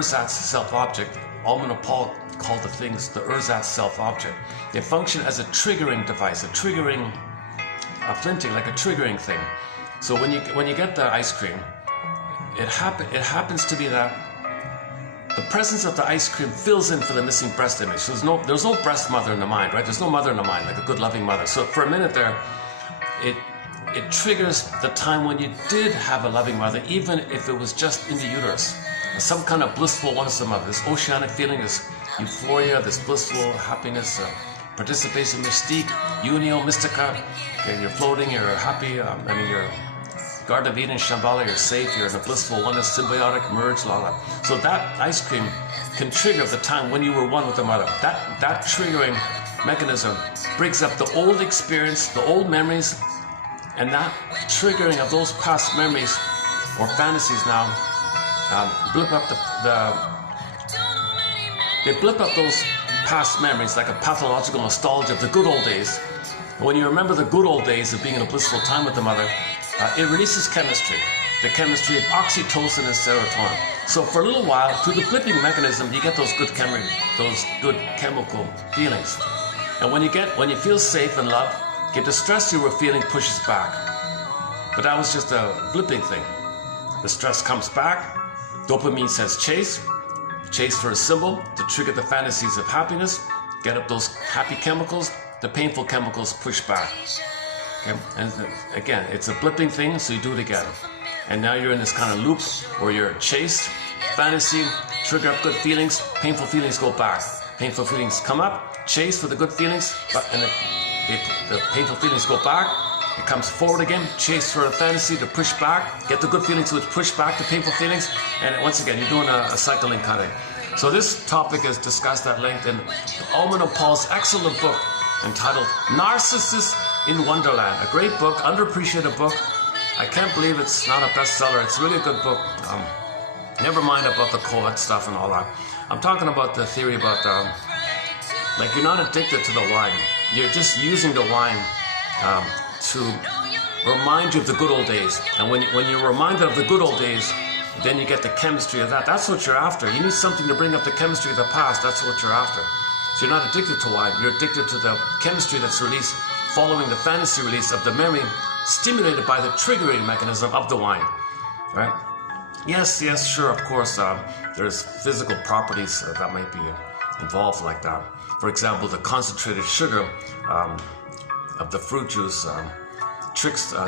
ersatz self-object. Alman and Paul called the things the ersatz self-object. They function as a triggering device, a flinting, like a triggering thing. So when you get the ice cream, it happens to be that the presence of the ice cream fills in for the missing breast image. So there's no breast mother in the mind, right? There's no mother in the mind, like a good loving mother. So for a minute there, it triggers the time when you did have a loving mother, even if it was just in the uterus. Some kind of blissful oneness of mother, this oceanic feeling, this euphoria, this blissful happiness, participation, mystique, unio, mystica. Okay, you're floating, you're happy, you're Garden of Eden, Shambhala, you're safe, you're in a blissful oneness, symbiotic, merge, la. So that ice cream can trigger the time when you were one with the mother. That triggering mechanism brings up the old experience, the old memories, and that triggering of those past memories or fantasies now blip up they blip up those past memories like a pathological nostalgia of the good old days. And when you remember the good old days of being in a blissful time with the mother, it releases chemistry, the chemistry of oxytocin and serotonin. So for a little while, through the blipping mechanism, you get those good chemical feelings. And when you feel safe and loved, the stress you were feeling pushes back. But that was just a blipping thing. The stress comes back. Dopamine says chase for a symbol to trigger the fantasies of happiness, get up those happy chemicals. The painful chemicals push back. Okay? And again, it's a blipping thing, so you do it again. And now you're in this kind of loop where you're chase, fantasy, trigger up good feelings, painful feelings go back. Painful feelings come up, chase for the good feelings, and the painful feelings go back. It comes forward again, chase for a fantasy to push back, get the good feelings which push back the painful feelings, and once again, you're doing a cycling cutting. So this topic is discussed at length in Alman and Paul's excellent book entitled Narcissus in Wonderland, a great book, underappreciated book. I can't believe it's not a bestseller. It's really a good book. Never mind about the co-ed stuff and all that. I'm talking about the theory about like you're not addicted to the wine. You're just using the wine to remind you of the good old days. And when you're reminded of the good old days, then you get the chemistry of that. That's what you're after. You need something to bring up the chemistry of the past. That's what you're after. So you're not addicted to wine. You're addicted to the chemistry that's released following the fantasy release of the memory, stimulated by the triggering mechanism of the wine. Right? Yes, sure, of course, there's physical properties that might be involved like that. For example, the concentrated sugar of the fruit juice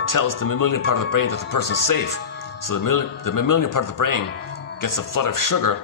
tells the mammalian part of the brain that the person's safe. So the mammalian part of the brain gets a flood of sugar